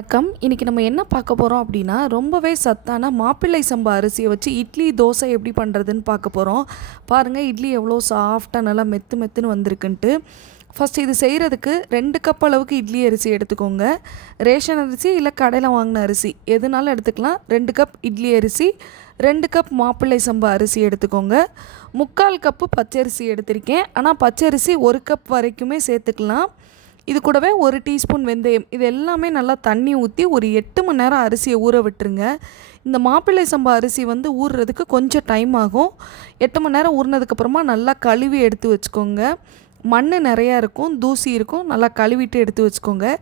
வணக்கம். இன்றைக்கி நம்ம என்ன பார்க்க போகிறோம் அப்படின்னா, ரொம்பவே சத்தான மாப்பிள்ளை சம்பா அரிசியை வச்சு இட்லி தோசை எப்படி பண்ணுறதுன்னு பார்க்க போகிறோம். பாருங்கள், இட்லி எவ்வளோ சாஃப்டாக நல்லா மெத்து மெத்துன்னு வந்திருக்குன்ட்டு. ஃபஸ்ட்டு இது செய்கிறதுக்கு 2 கப் அளவுக்கு இட்லி அரிசி எடுத்துக்கோங்க. ரேஷன் அரிசி இல்லை கடையில் வாங்கின அரிசி எதுனாலும் எடுத்துக்கலாம். 2 கப் இட்லி அரிசி, 2 கப் மாப்பிள்ளை சம்பா அரிசி எடுத்துக்கோங்க. 3/4 கப்பு பச்சரிசி எடுத்திருக்கேன். ஆனால் பச்சரிசி 1 கப் வரைக்குமே சேர்த்துக்கலாம். இது கூடவே 1 டீஸ்பூன் வெந்தயம், இது எல்லாமே நல்லா தண்ணி ஊற்றி ஒரு 8 மணி நேரம் அரிசியை ஊற விட்டுருங்க. இந்த மாப்பிள்ளை சம்பா அரிசி ஊறுறதுக்கு கொஞ்சம் டைம் ஆகும். 8 மணி நேரம் ஊறினதுக்கப்புறமா நல்லா கழுவி எடுத்து வச்சுக்கோங்க. மண் நிறையா இருக்கும், தூசி இருக்கும், நல்லா கழுவிட்டு எடுத்து வச்சுக்கோங்க.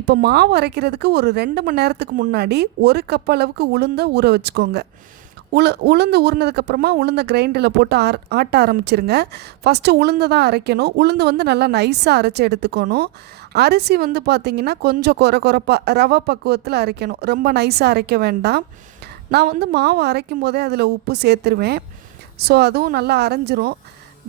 இப்போ மாவு அரைக்கிறதுக்கு ஒரு 2 மணி நேரத்துக்கு முன்னாடி 1 கப் அளவுக்கு உளுந்தை ஊற வச்சுக்கோங்க. உளுந்து ஊறினதுக்கப்புறமா உளுந்தை கிரைண்டரில் போட்டு ஆட்ட ஆரம்பிச்சிருங்க. ஃபஸ்ட்டு உளுந்தை தான் அரைக்கணும். உளுந்து நல்லா நைஸாக அரைச்சி எடுத்துக்கணும். அரிசி பார்த்திங்கன்னா கொஞ்சம் கொரப்பாக ரவை பக்குவத்தில் அரைக்கணும். ரொம்ப நைஸாக அரைக்க வேண்டாம். நான் மாவு அரைக்கும் போதே அதில் உப்பு சேர்த்துருவேன். ஸோ அதுவும் நல்லா அரைஞ்சிரும்.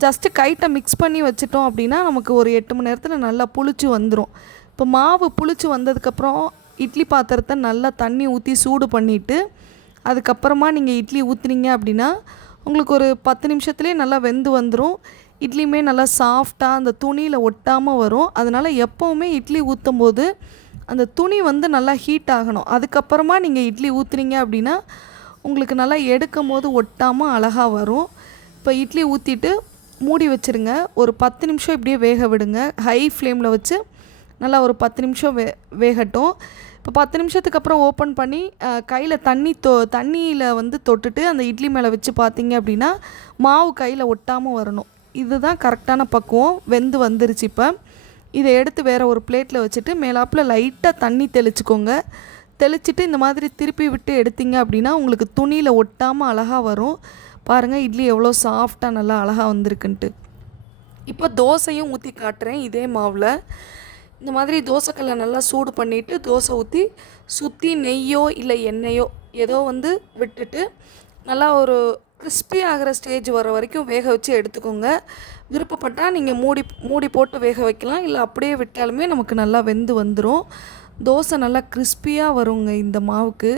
ஜஸ்ட்டு கைட்டை மிக்ஸ் பண்ணி வச்சிட்டோம் அப்படின்னா நமக்கு ஒரு 8 மணி நேரத்தில் நல்லா புளிச்சு வந்துடும். இப்போ மாவு புளிச்சு வந்ததுக்கப்புறம் இட்லி பாத்திரத்தை நல்லா தண்ணி ஊற்றி சூடு பண்ணிவிட்டு அதுக்கப்புறமா நீங்கள் இட்லி ஊற்றுனீங்க அப்படின்னா உங்களுக்கு ஒரு 10 நிமிஷத்துலேயே நல்லா வெந்து வந்துடும். இட்லியுமே நல்லா சாஃப்டாக அந்த துணியில் ஒட்டாமல் வரும். அதனால் எப்போவுமே இட்லி ஊற்றும் போது அந்த துணி நல்லா ஹீட் ஆகணும். அதுக்கப்புறமா நீங்கள் இட்லி ஊற்றுனீங்க அப்படின்னா உங்களுக்கு நல்லா எடுக்கும் போது ஒட்டாமல் அழகாக வரும். இப்போ இட்லி ஊற்றிட்டு மூடி வச்சுருங்க. ஒரு 10 நிமிஷம் இப்படியே வேக விடுங்க. ஹை ஃப்ளேமில் வச்சு நல்லா ஒரு 10 நிமிஷம் வேகட்டும். இப்போ 10 நிமிஷத்துக்கு அப்புறம் ஓப்பன் பண்ணி கையில் தண்ணியில் தொட்டுட்டு அந்த இட்லி மேலே வச்சு பார்த்தீங்க அப்படின்னா மாவு கையில் ஒட்டாமல் வரணும். இதுதான் கரெக்டான பக்குவம். வெந்து வந்துருச்சு. இப்போ இதை எடுத்து வேறு ஒரு பிளேட்டில் வச்சுட்டு மேலாப்பில் லைட்டாக தண்ணி தெளிச்சுக்கோங்க. தெளிச்சுட்டு இந்த மாதிரி திருப்பி விட்டு எடுத்தீங்க அப்படின்னா உங்களுக்கு துணியில் ஒட்டாமல் அழகாக வரும். பாருங்கள், இட்லி எவ்வளோ சாஃப்டாக நல்லா அழகாக வந்திருக்குன்ட்டு. இப்போ தோசையும் ஊற்றி காட்டுறேன். இதே மாவில் இந்த மாதிரி தோசைக்கல்லை நல்லா சூடு பண்ணிவிட்டு தோசை ஊற்றி சுற்றி நெய்யோ இல்லை எண்ணெயோ ஏதோ விட்டுட்டு நல்லா ஒரு கிறிஸ்பி ஆகிற ஸ்டேஜ் வர வரைக்கும் வேக வச்சு எடுத்துக்கோங்க. விருப்பப்பட்டால் நீங்கள் மூடி போட்டு வேக வைக்கலாம். இல்லை அப்படியே விட்டாலுமே நமக்கு நல்லா வெந்து வந்துடும். தோசை நல்லா கிறிஸ்பியாக வருங்க. இந்த மாவுக்கு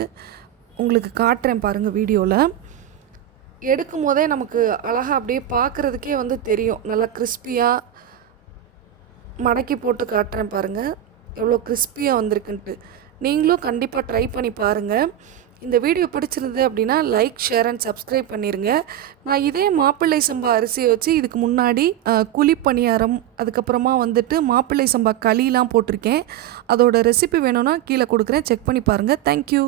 உங்களுக்கு காட்டுறேன் பாருங்கள் வீடியோவில். எடுக்கும் போதே நமக்கு அழகாக அப்படியே பார்க்குறதுக்கே தெரியும். நல்லா கிறிஸ்பியாக மடக்கி போட்டு காட்டுறேன் பாருங்கள், எவ்வளோ கிறிஸ்பியாக வந்திருக்குன்ட்டு. நீங்களும் கண்டிப்பாக ட்ரை பண்ணி பாருங்கள். இந்த வீடியோ பிடிச்சிருந்தது அப்படின்னா லைக், ஷேர் அண்ட் சப்ஸ்கிரைப் பண்ணிடுங்க. நான் இதே மாப்பிள்ளை சம்பா அரிசியை வச்சு இதுக்கு முன்னாடி குழிப்பணியாரம், அதுக்கப்புறமா மாப்பிள்ளை சம்பா களிலாம் போட்டிருக்கேன். அதோட ரெசிபி வேணும்னா கீழே கொடுக்குறேன், செக் பண்ணி பாருங்கள். தேங்க்யூ.